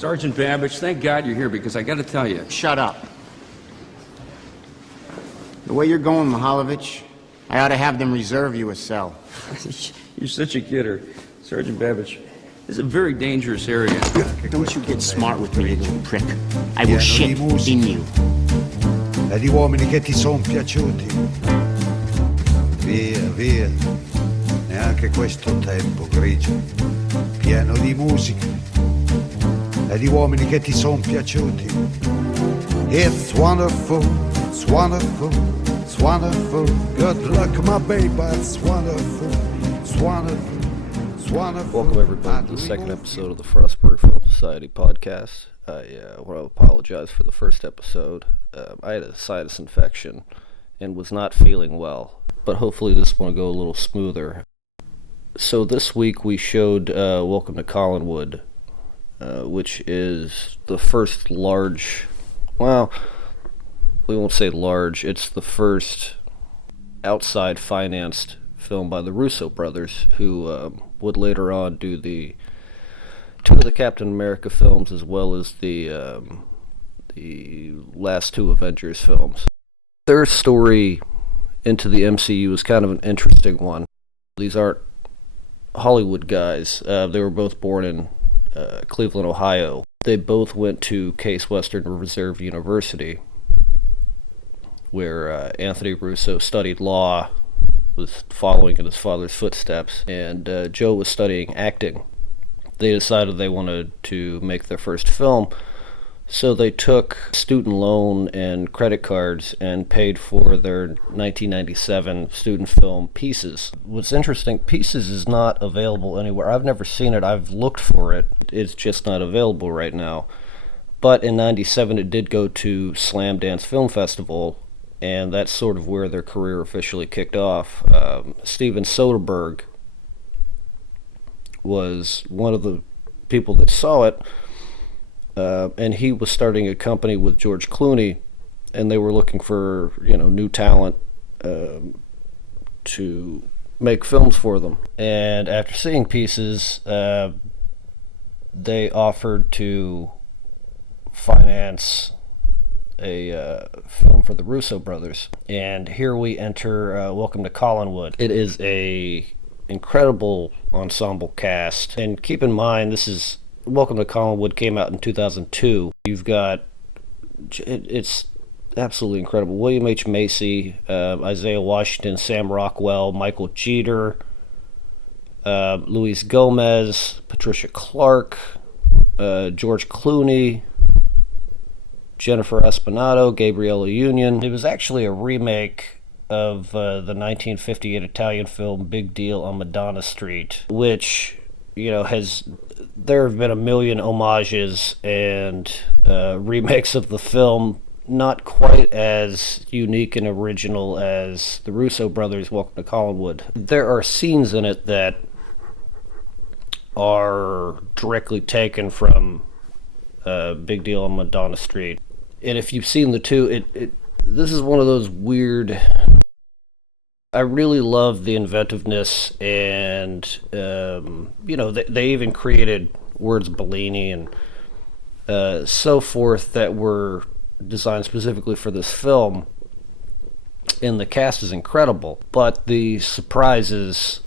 Sergeant Babbage, thank God you're here because I got to tell you. Shut up. The way you're going, Mihalovich, I ought to have them reserve you a cell. You're such a kidder. Sergeant Babbage, this is a very dangerous area. Don't you get smart with me, you little prick. I will shit in you. E di uomini che ti son piaciuti. Via, via. Neanche questo tempo grigio, pieno di musica. E di uomini che ti son piaciuti. It's wonderful, it's wonderful, it's wonderful. Good luck, my baby, it's wonderful, it's wonderful, it's wonderful. Welcome everybody to the second episode of the Frostburg Film Society podcast. I want to apologize for the first episode. I had a sinus infection and was not feeling well, but hopefully this one will go a little smoother. So this week we showed Welcome to Collinwood, which is the first large, well, we won't say large, it's the first outside financed film by the Russo Brothers, who would later on do two of the Captain America films as well as the last two Avengers films. Their story into the MCU is kind of an interesting one. These aren't Hollywood guys. They were both born in Cleveland, Ohio. They both went to Case Western Reserve University, where Anthony Russo studied law, was following in his father's footsteps, and Joe was studying acting. They decided they wanted to make their first film, so they took student loan and credit cards and paid for their 1997 student film Pieces. What's interesting, Pieces is not available anywhere. I've never seen it. I've looked for it. It's just not available right now. But in 97 it did go to Slam Dance Film Festival, and that's sort of where their career officially kicked off. Steven Soderbergh was one of the people that saw it, and he was starting a company with George Clooney, and they were looking for, new talent to make films for them. And after seeing Pieces, they offered to finance a film for the Russo Brothers. And here we enter Welcome to Collinwood. It is a incredible ensemble cast, and keep in mind, this is Welcome to Collinwood came out in 2002. You've got, it's absolutely incredible, William H. Macy, Isaiah Washington, Sam Rockwell, Michael Jeter, Luis Gomez, Patricia Clark, George Clooney, Jennifer Espinato, Gabriella Union. It was actually a remake of the 1958 Italian film Big Deal on Madonna Street, which, there have been a million homages and remakes of the film, not quite as unique and original as the Russo Brothers' Welcome to Collinwood. There are scenes in it that are directly taken from Big Deal on Madonna Street. And if you've seen the two, this is one of those weird... I really love the inventiveness, and they even created words Bellini and so forth that were designed specifically for this film, and the cast is incredible, but the surprises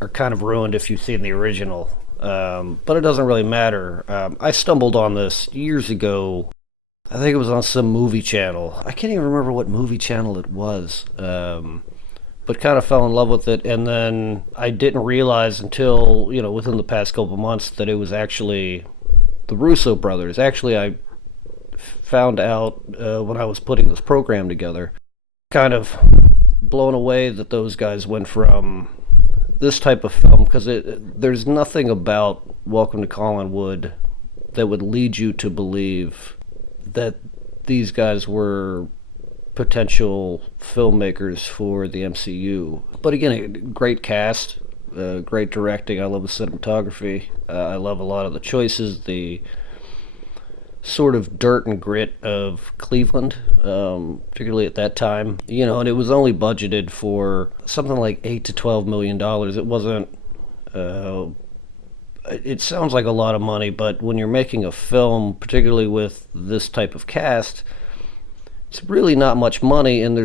are kind of ruined if you've seen the original, but it doesn't really matter. I stumbled on this years ago. I think it was on some movie channel. I can't even remember what movie channel it was, but kind of fell in love with it, and then I didn't realize until, within the past couple months that it was actually the Russo Brothers. Actually, I found out when I was putting this program together, kind of blown away that those guys went from this type of film, because there's nothing about Welcome to Collinwood that would lead you to believe that these guys were potential filmmakers for the MCU. But again, a great cast, great directing. I love the cinematography. I love a lot of the choices, the sort of dirt and grit of Cleveland, particularly at that time. And it was only budgeted for something like $8 to $12 million. It wasn't it sounds like a lot of money, but when you're making a film, particularly with this type of cast, it's really not much money, and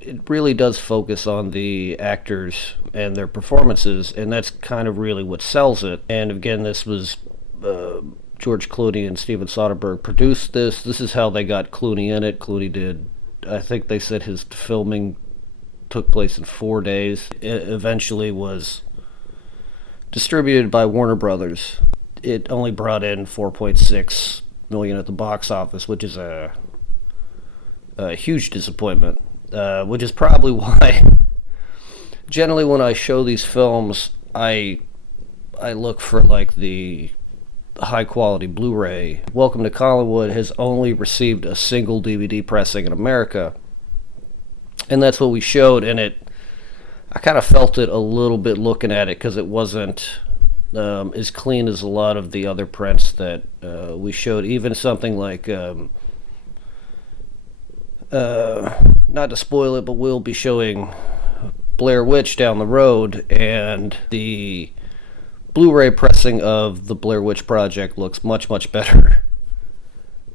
it really does focus on the actors and their performances, and that's kind of really what sells it. And again, this was George Clooney and Steven Soderbergh produced this. This is how they got Clooney in it. Clooney did, I think they said his filming took place in 4 days. It eventually was distributed by Warner Brothers. It only brought in $4.6 million at the box office, which is a huge disappointment. Which is probably why generally when I show these films, I look for like the high quality Blu-ray. Welcome to Collinwood has only received a single DVD pressing in America, and that's what we showed. And I kind of felt it a little bit looking at it, because it wasn't as clean as a lot of the other prints that we showed. Even something like not to spoil it, but we'll be showing Blair Witch down the road, and the Blu-ray pressing of the Blair Witch Project looks much, much better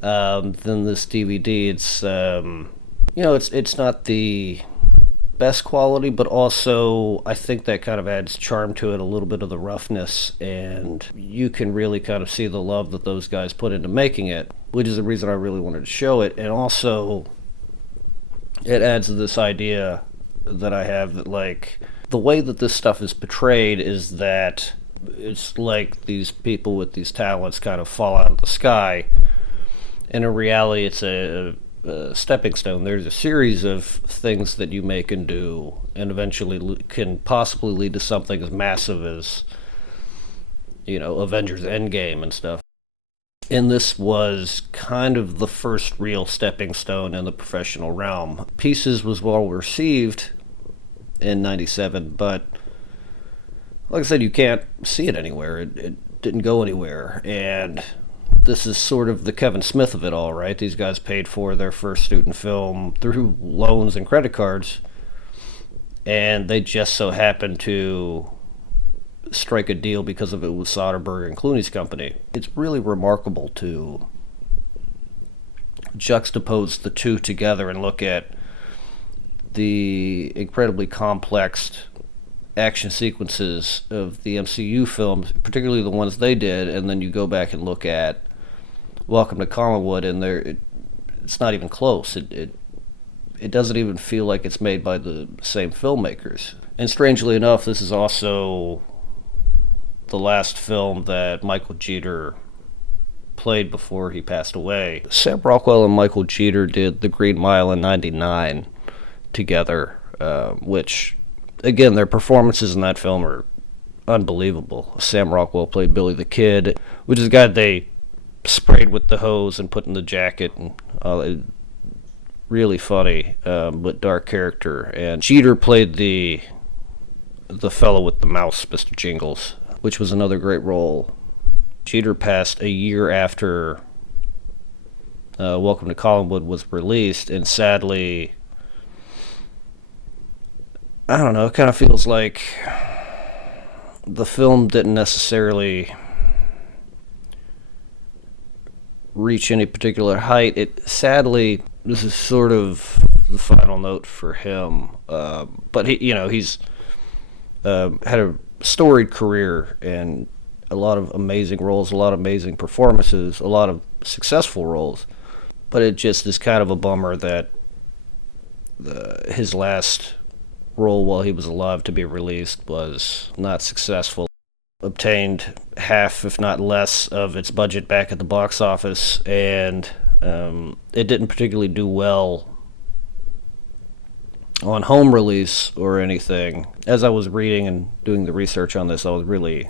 than this DVD. It's it's not the best quality, but also I think that kind of adds charm to it, a little bit of the roughness, and you can really kind of see the love that those guys put into making it, which is the reason I really wanted to show it. And also it adds to this idea that I have that, like, the way that this stuff is portrayed is that it's like these people with these talents kind of fall out of the sky, and in reality it's a stepping stone. There's a series of things that you make and do, and eventually can possibly lead to something as massive as, Avengers Endgame and stuff. And this was kind of the first real stepping stone in the professional realm. Pieces was well received in '97, but like I said, you can't see it anywhere. It didn't go anywhere. And this is sort of the Kevin Smith of it all, right? These guys paid for their first student film through loans and credit cards, and they just so happened to strike a deal because of it with Soderbergh and Clooney's company. It's really remarkable to juxtapose the two together and look at the incredibly complex action sequences of the MCU films, particularly the ones they did, and then you go back and look at Welcome to Collinwood, and it's not even close. It doesn't even feel like it's made by the same filmmakers. And strangely enough, this is also the last film that Michael Jeter played before he passed away. Sam Rockwell and Michael Jeter did The Green Mile in '99 together, which, again, their performances in that film are unbelievable. Sam Rockwell played Billy the Kid, which is a guy they sprayed with the hose and put in the jacket, and really funny, but dark character. And Jeter played the fellow with the mouse, Mr. Jingles, which was another great role. Jeter passed a year after Welcome to Collinwood was released, and sadly, I don't know, it kind of feels like the film didn't necessarily reach any particular height. Sadly, this is sort of the final note for him. But he's had a storied career and a lot of amazing roles, a lot of amazing performances, a lot of successful roles. But it just is kind of a bummer that his last role while he was alive to be released was not successful. Obtained half, if not less, of its budget back at the box office, and it didn't particularly do well on home release or anything. As I was reading and doing the research on this, I was really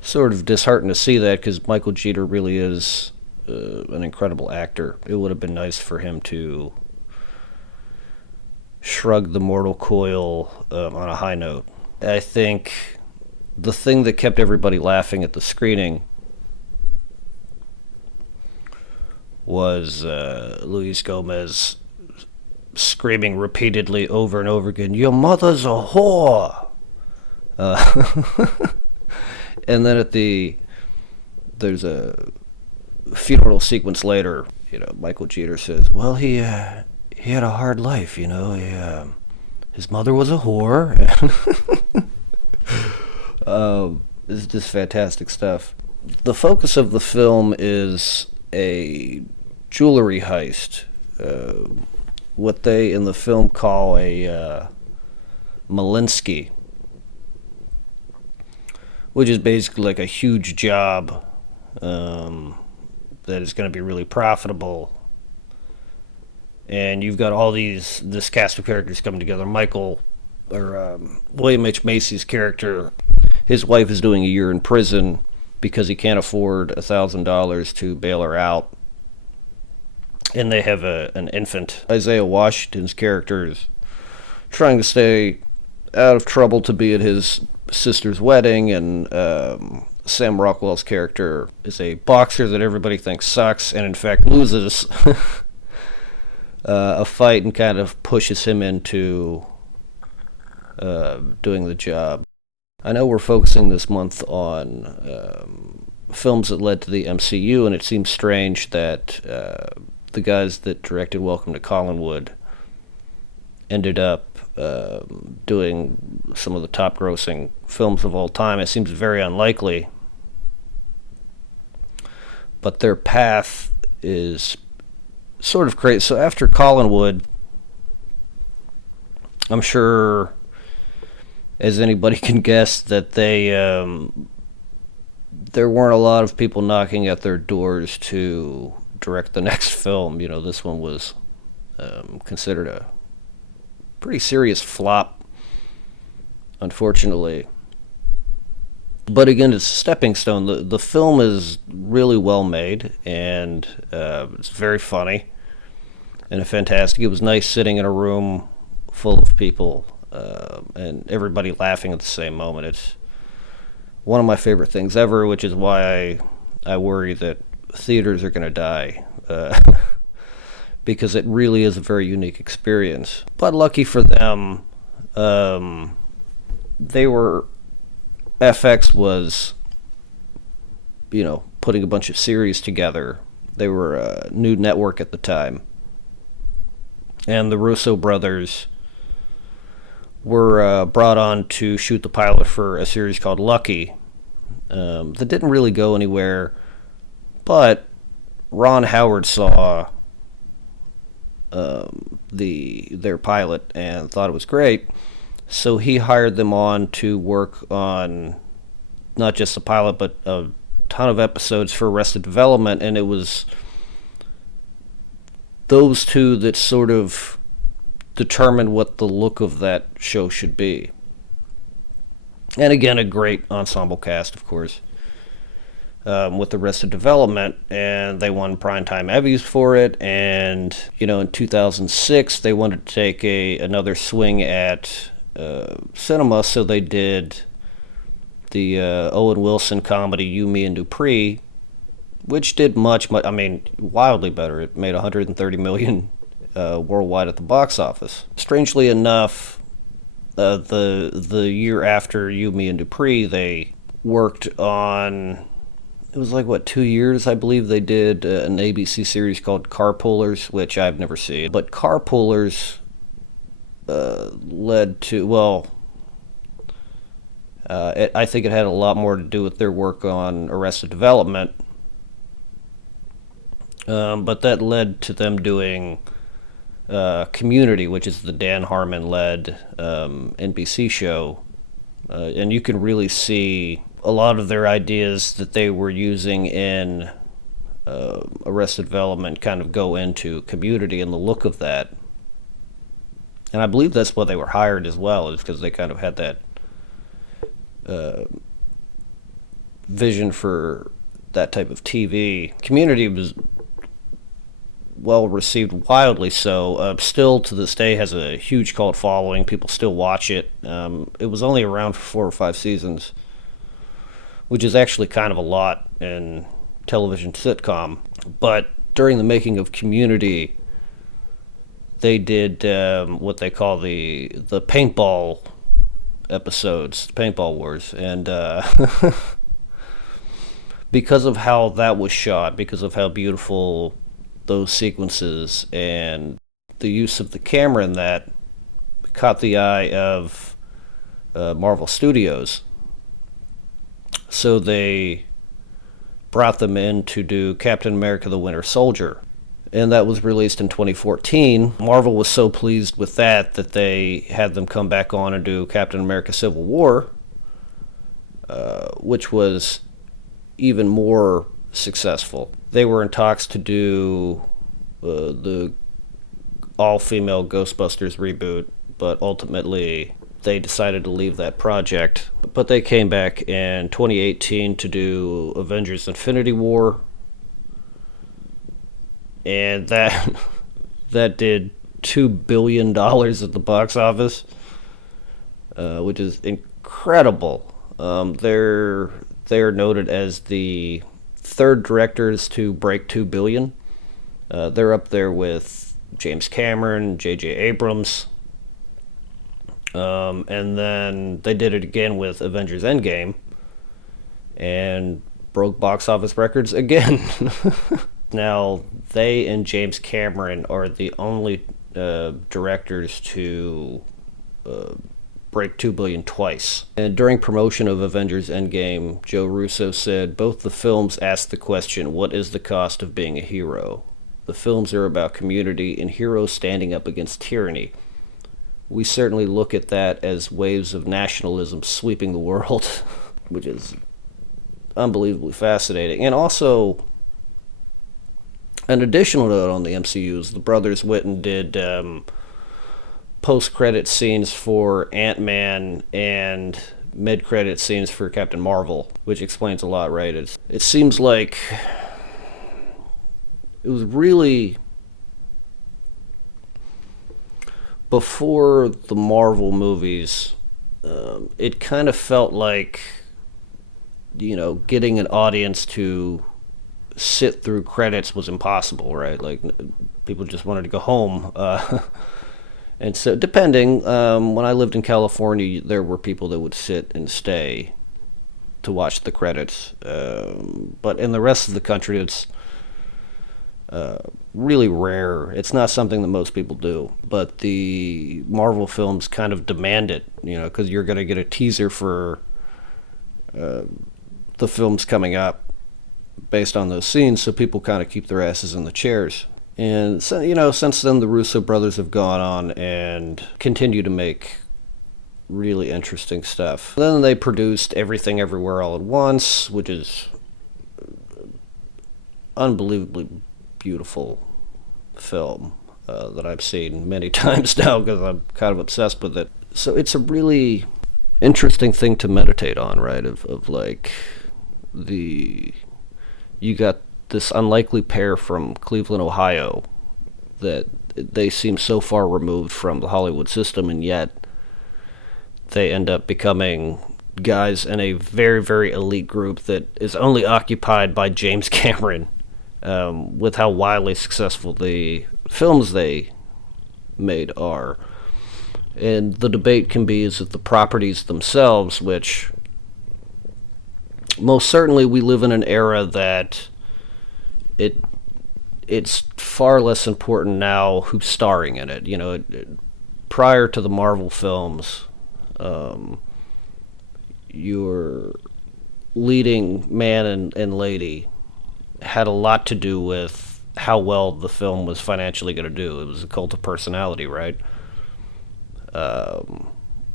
sort of disheartened to see that, because Michael Jeter really is an incredible actor. It would have been nice for him to shrug the mortal coil on a high note. I think the thing that kept everybody laughing at the screening was Luis Gomez screaming repeatedly over and over again, "Your mother's a whore!" And then there's a funeral sequence later. Michael Jeter says, "Well, he had a hard life. His mother was a whore." It's just fantastic stuff. The focus of the film is a jewelry heist. What they in the film call a Malinsky, which is basically like a huge job that is going to be really profitable. And you've got this cast of characters coming together. William H. Macy's character, his wife is doing a year in prison because he can't afford $1,000 to bail her out. And they have an infant. Isaiah Washington's character is trying to stay out of trouble to be at his sister's wedding, and Sam Rockwell's character is a boxer that everybody thinks sucks and in fact loses a fight and kind of pushes him into doing the job. I know we're focusing this month on films that led to the MCU, and it seems strange that the guys that directed Welcome to Collinwood ended up doing some of the top-grossing films of all time. It seems very unlikely, but their path is sort of crazy. So after Collinwood, I'm sure, as anybody can guess, that there weren't a lot of people knocking at their doors to direct the next film. This one was considered a pretty serious flop, unfortunately. But again, it's a stepping stone. The film is really well made, and it's very funny and fantastic. It was nice sitting in a room full of people and everybody laughing at the same moment. It's one of my favorite things ever, which is why I worry that theaters are going to die. Because it really is a very unique experience. But lucky for them, FX was, putting a bunch of series together. They were a new network at the time. And the Russo Brothers were brought on to shoot the pilot for a series called Lucky that didn't really go anywhere, but Ron Howard saw their pilot and thought it was great, so he hired them on to work on not just the pilot but a ton of episodes for Arrested Development, and it was those two that sort of determined what the look of that show should be. And again, a great ensemble cast, of course, with Arrested Development, and they won Primetime Emmys for it. And in 2006 they wanted to take another swing at cinema, so they did the Owen Wilson comedy You, Me, and Dupree, which did wildly better. It made $130 million worldwide at the box office. Strangely enough, the year after You, Me, and Dupree, they worked on, it was 2 years, I believe, they did an ABC series called Carpoolers, which I've never seen. But Carpoolers led to, I think it had a lot more to do with their work on Arrested Development, but that led to them doing Community, which is the Dan Harmon-led NBC show, and you can really see a lot of their ideas that they were using in Arrested Development kind of go into Community and the look of that. And I believe that's why they were hired as well, is because they kind of had that vision for that type of TV. Community was well received, wildly so. Still to this day has a huge cult following. People still watch it. It was only around for 4 or 5 seasons, which is actually kind of a lot in television sitcom. But during the making of Community, they did what they call the paintball episodes, Paintball Wars, and because of how that was shot, because of how beautiful those sequences and the use of the camera in that caught the eye of Marvel Studios. So they brought them in to do Captain America the Winter Soldier. And that was released in 2014. Marvel was so pleased with that that they had them come back on and do Captain America Civil War, which was even more successful. They were in talks to do the all-female Ghostbusters reboot, but ultimately they decided to leave that project. But they came back in 2018 to do Avengers Infinity War, and that did $2 billion at the box office, which is incredible. They're noted as the third directors to break $2 billion. They're up there with James Cameron, J.J. Abrams, and then they did it again with Avengers Endgame, and broke box office records again. Now, they and James Cameron are the only directors to break $2 billion twice. And during promotion of Avengers Endgame, Joe Russo said, "Both the films ask the question, what is the cost of being a hero? The films are about community and heroes standing up against tyranny. We certainly look at that as waves of nationalism sweeping the world," which is unbelievably fascinating. And also, an additional note on the MCU is the brothers went and did post-credit scenes for Ant-Man and mid-credit scenes for Captain Marvel, which explains a lot, right? It seems like it was really before the Marvel movies. It kind of felt like, getting an audience to sit through credits was impossible, right? Like, people just wanted to go home. And so, depending, when I lived in California, there were people that would sit and stay to watch the credits. But in the rest of the country, it's really rare. It's not something that most people do. But the Marvel films kind of demand it, because you're going to get a teaser for the films coming up based on those scenes, so people kind of keep their asses in the chairs. And so, since then, the Russo brothers have gone on and continue to make really interesting stuff. Then they produced Everything Everywhere All at Once, which is unbelievably beautiful film that I've seen many times now because I'm kind of obsessed with it. So it's a really interesting thing to meditate on, right? Of like you got this unlikely pair from Cleveland, Ohio, that they seem so far removed from the Hollywood system, and yet they end up becoming guys in a very, very elite group that is only occupied by James Cameron, with how wildly successful the films they made are. And the debate can be, is it the properties themselves, which most certainly we live in an era that it's far less important now who's starring in it. Prior to the Marvel films, your leading man and lady had a lot to do with how well the film was financially going to do. It was a cult of personality, right?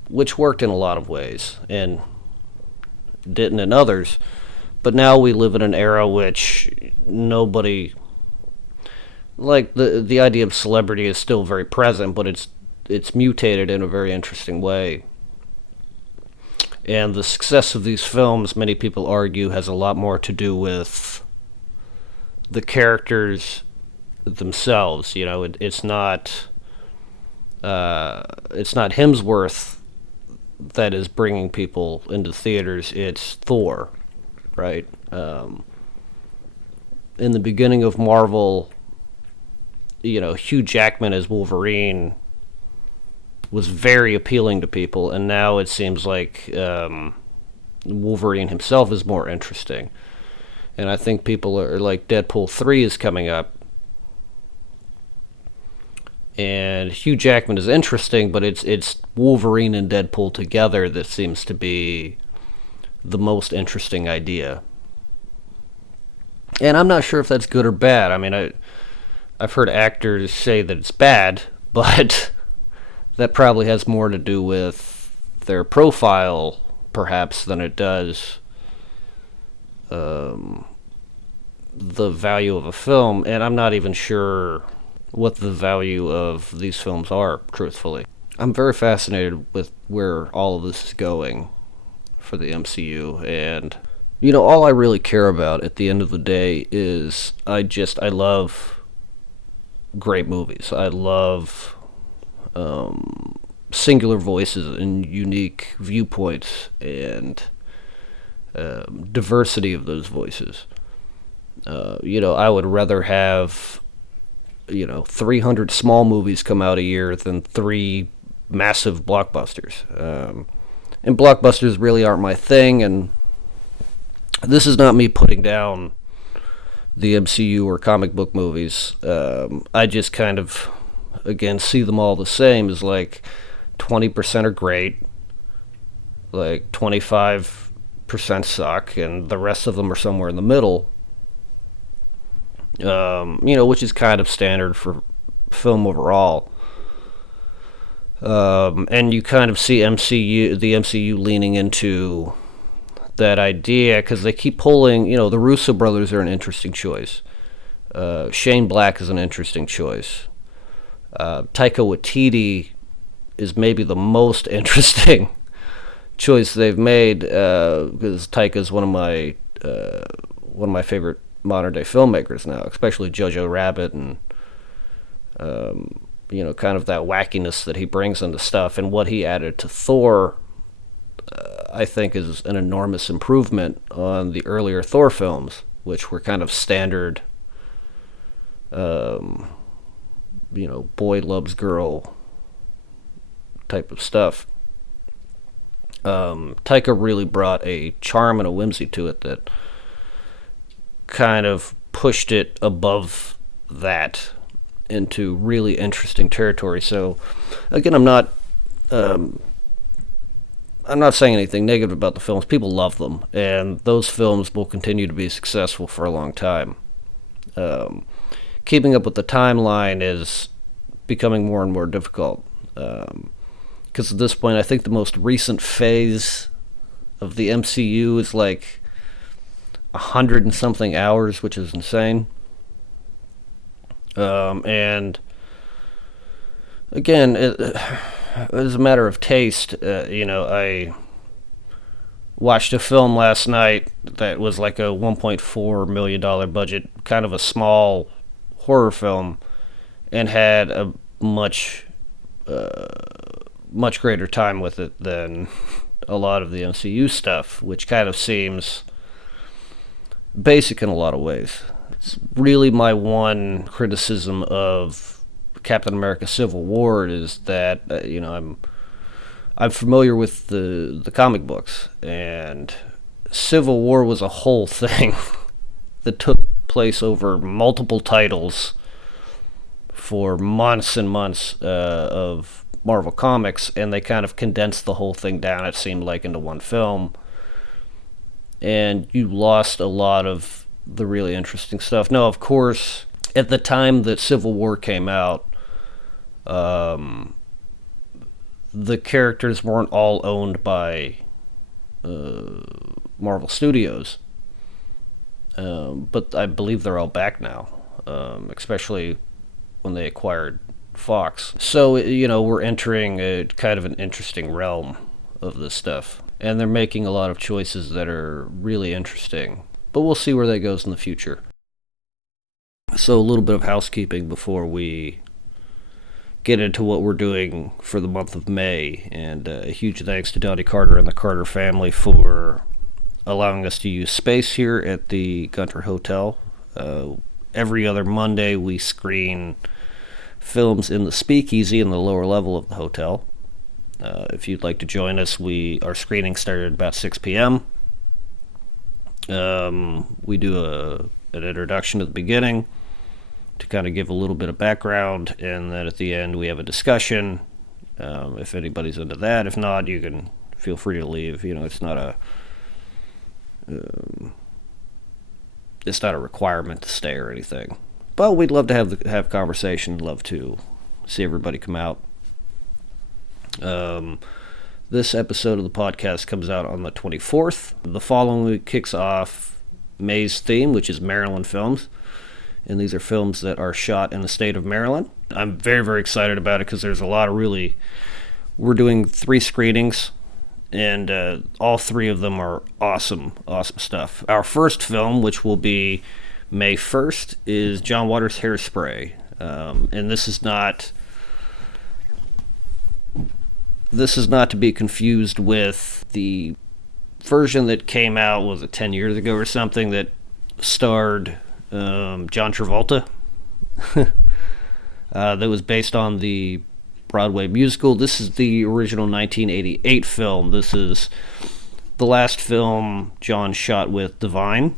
Which worked in a lot of ways and didn't in others. But now we live in an era which nobody, like, the idea of celebrity is still very present, but it's mutated in a very interesting way. And the success of these films, many people argue, has a lot more to do with the characters themselves. It's not Hemsworth that is bringing people into theaters. It's Thor, right? In the beginning of Marvel, Hugh Jackman as Wolverine was very appealing to people, and now it seems like Wolverine himself is more interesting. And I think people are like, Deadpool 3 is coming up. And Hugh Jackman is interesting, but it's Wolverine and Deadpool together that seems to be the most interesting idea. And I'm not sure if that's good or bad. I mean, I've heard actors say that it's bad, but that probably has more to do with their profile, perhaps, than it does the value of a film. And I'm not even sure what the value of these films are, truthfully. I'm very fascinated with where all of this is going for the MCU, and all I really care about at the end of the day is I love great movies. I love singular voices and unique viewpoints and diversity of those voices. I would rather have 300 small movies come out a year than 3 massive blockbusters. And blockbusters really aren't my thing, and this is not me putting down the MCU or comic book movies. I just kind of, again, see them all the same as like 20% are great, like 25% suck, and the rest of them are somewhere in the middle. Which is kind of standard for film overall. And you kind of see the MCU leaning into that idea because they keep pulling, the Russo Brothers are an interesting choice. Shane Black is an interesting choice. Taika Waititi is maybe the most interesting choice they've made because Taika is one of my favorite modern day filmmakers now, especially Jojo Rabbit and kind of that wackiness that he brings into stuff, and what he added to Thor I think is an enormous improvement on the earlier Thor films, which were kind of standard boy loves girl type of stuff. Taika really brought a charm and a whimsy to it that kind of pushed it above that into really interesting territory. So, again, I'm not saying anything negative about the films. People love them, and those films will continue to be successful for a long time. Keeping up with the timeline is becoming more and more difficult. Because at this point, I think the most recent phase of the MCU is like 100 and something hours, which is insane. And again, as a matter of taste, I watched a film last night that was like a $1.4 million budget, kind of a small horror film, and had a much greater time with it than a lot of the MCU stuff, which kind of seems basic in a lot of ways. It's really my one criticism of Captain America: Civil War is that I'm familiar with the comic books, and Civil War was a whole thing that took place over multiple titles for months and months of Marvel Comics, and they kind of condensed the whole thing down, it seemed like, into one film. And you lost a lot of the really interesting stuff. Now, of course, at the time that Civil War came out, the characters weren't all owned by Marvel Studios. But I believe they're all back now, especially when they acquired Fox. So, we're entering a kind of an interesting realm of this stuff. And they're making a lot of choices that are really interesting. But we'll see where that goes in the future. So a little bit of housekeeping before we get into what we're doing for the month of May. And a huge thanks to Donnie Carter and the Carter family for allowing us to use space here at the Gunter Hotel. Every other Monday we screen films in the speakeasy in the lower level of the hotel. If you'd like to join us, our screening started at about 6 p.m. We do an introduction at the beginning to kind of give a little bit of background, and then at the end we have a discussion. If anybody's into that, if not, you can feel free to leave. It's not a requirement to stay or anything. But we'd love to have conversation. Love to see everybody come out. This episode of the podcast comes out on the 24th. The following week kicks off May's theme, which is Maryland films. And these are films that are shot in the state of Maryland. I'm very, very excited about it because there's a lot of we're doing 3 screenings, and all 3 of them are awesome stuff. Our first film, which will be May 1st, is John Waters' Hairspray. And this is not to be confused with the version that came out, was it 10 years ago or something, that starred John Travolta. That was based on the Broadway musical. This is the original 1988 film. This is the last film John shot with Divine.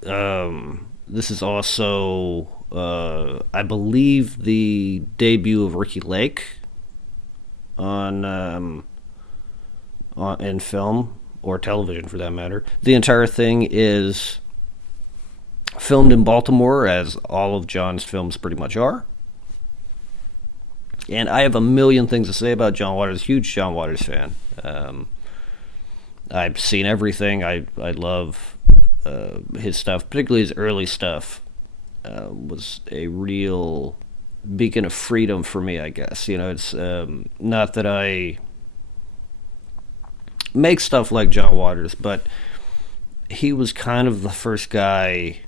This is also, I believe, the debut of Ricky Lake in film or television, for that matter. The entire thing is filmed in Baltimore, as all of John's films pretty much are. And I have a million things to say about John Waters. Huge John Waters fan. I've seen everything. I love his stuff, particularly his early stuff. Was a real beacon of freedom for me, I guess. It's not that I make stuff like John Waters, but he was kind of the first guy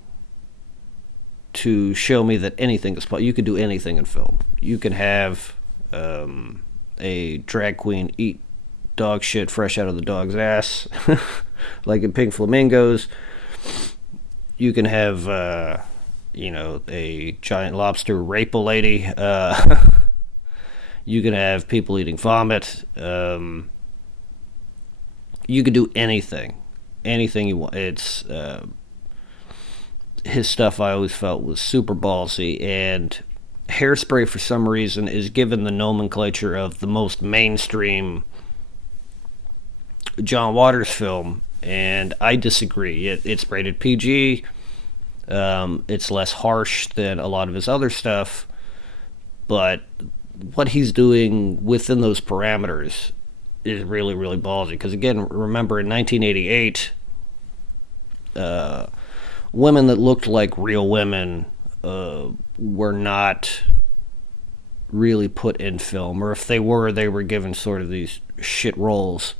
to show me that anything is possible. You could do anything in film. You can have a drag queen eat dog shit fresh out of the dog's ass, like in Pink Flamingos. You can have, a giant lobster rape a lady. You can have people eating vomit. You could do anything you want. It's his stuff, I always felt, was super ballsy, and Hairspray, for some reason, is given the nomenclature of the most mainstream John Waters film, and I disagree. It's rated PG. It's less harsh than a lot of his other stuff, but what he's doing within those parameters is really, really ballsy. Because again, remember in 1988, women that looked like real women were not really put in film, or if they were given sort of these shit roles.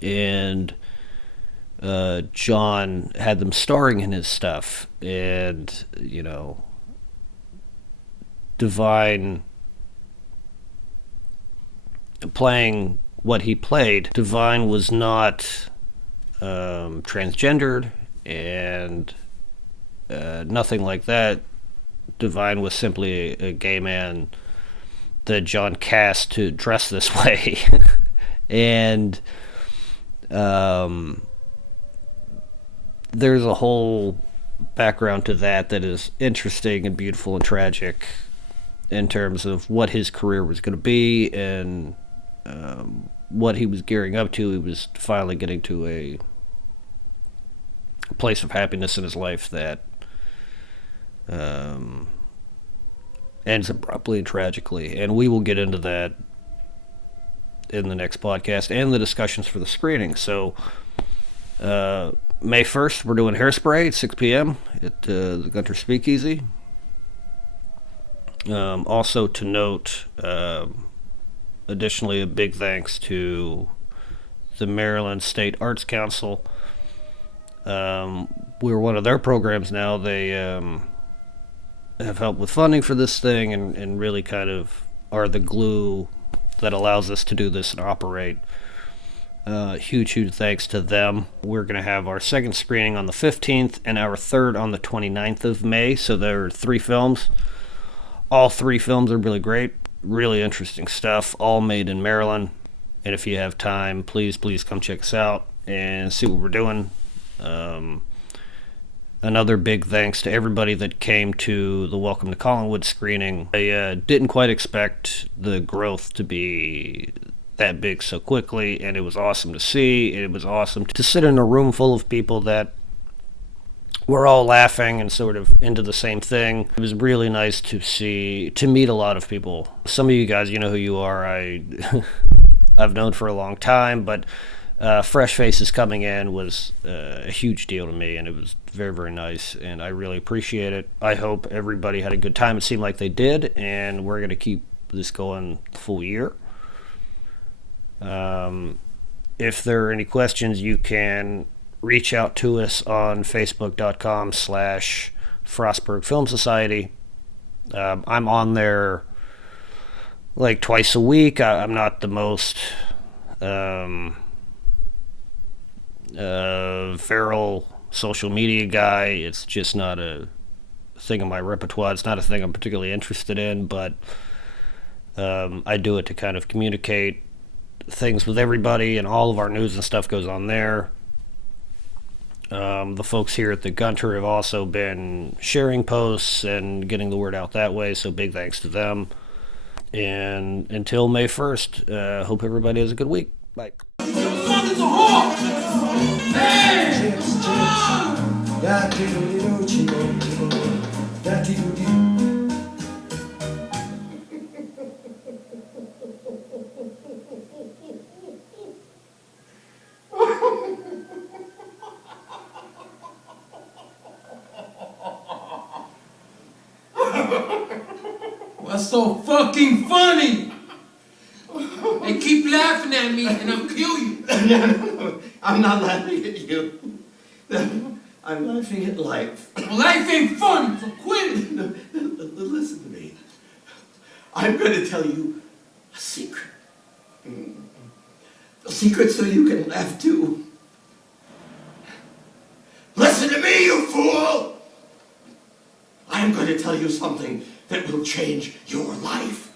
And John had them starring in his stuff, and Divine playing what he played. Divine was not transgendered and nothing like that. Divine was simply a gay man that John cast to dress this way. And there's a whole background to that is interesting and beautiful and tragic in terms of what his career was going to be and what he was gearing up to. He was finally getting to a place of happiness in his life that ends abruptly and tragically, and we will get into that in the next podcast and the discussions for the screening. So May 1st, we're doing Hairspray at 6 p.m. at the Gunter Speakeasy. Also to note, additionally, a big thanks to the Maryland State Arts Council. We're one of their programs now. They have helped with funding for this thing and really kind of are the glue that allows us to do this and operate. Huge thanks to them. We're going to have our second screening on the 15th and our third on the 29th of May. So there are 3 films. All 3 films are really great, really interesting stuff, all made in Maryland. And if you have time, please come check us out. and see what we're doing. Another big thanks to everybody that came to the Welcome to Collinwood screening. I didn't quite expect the growth to be that big so quickly, and it was awesome to see. It was awesome to sit in a room full of people that were all laughing and sort of into the same thing. It was really nice to meet a lot of people. Some of you guys, you know who you are. I've known for a long time, but fresh faces coming in was a huge deal to me, and it was very, very nice, and I really appreciate it. I hope everybody had a good time. It seemed like they did, and we're going to keep this going the full year. If there are any questions, you can reach out to us on facebook.com/Frostburg Film Society. I'm on there like twice a week. I'm not the most feral social media guy. It's just not a thing in my repertoire. It's not a thing I'm particularly interested in, but I do it to kind of communicate things with everybody, and all of our news and stuff goes on there. The folks here at the Gunter have also been sharing posts and getting the word out that way, so big thanks to them. And until May 1st, hope everybody has a good week. Bye. What's so fucking funny? They keep laughing at me and I'll kill you. No, I'm not laughing at you. I'm laughing at life. Well, life ain't funny, so quit it. No, listen to me. I'm going to tell you a secret. A secret so you can laugh too. Listen to me, you fool! I'm going to tell you something that will change your life.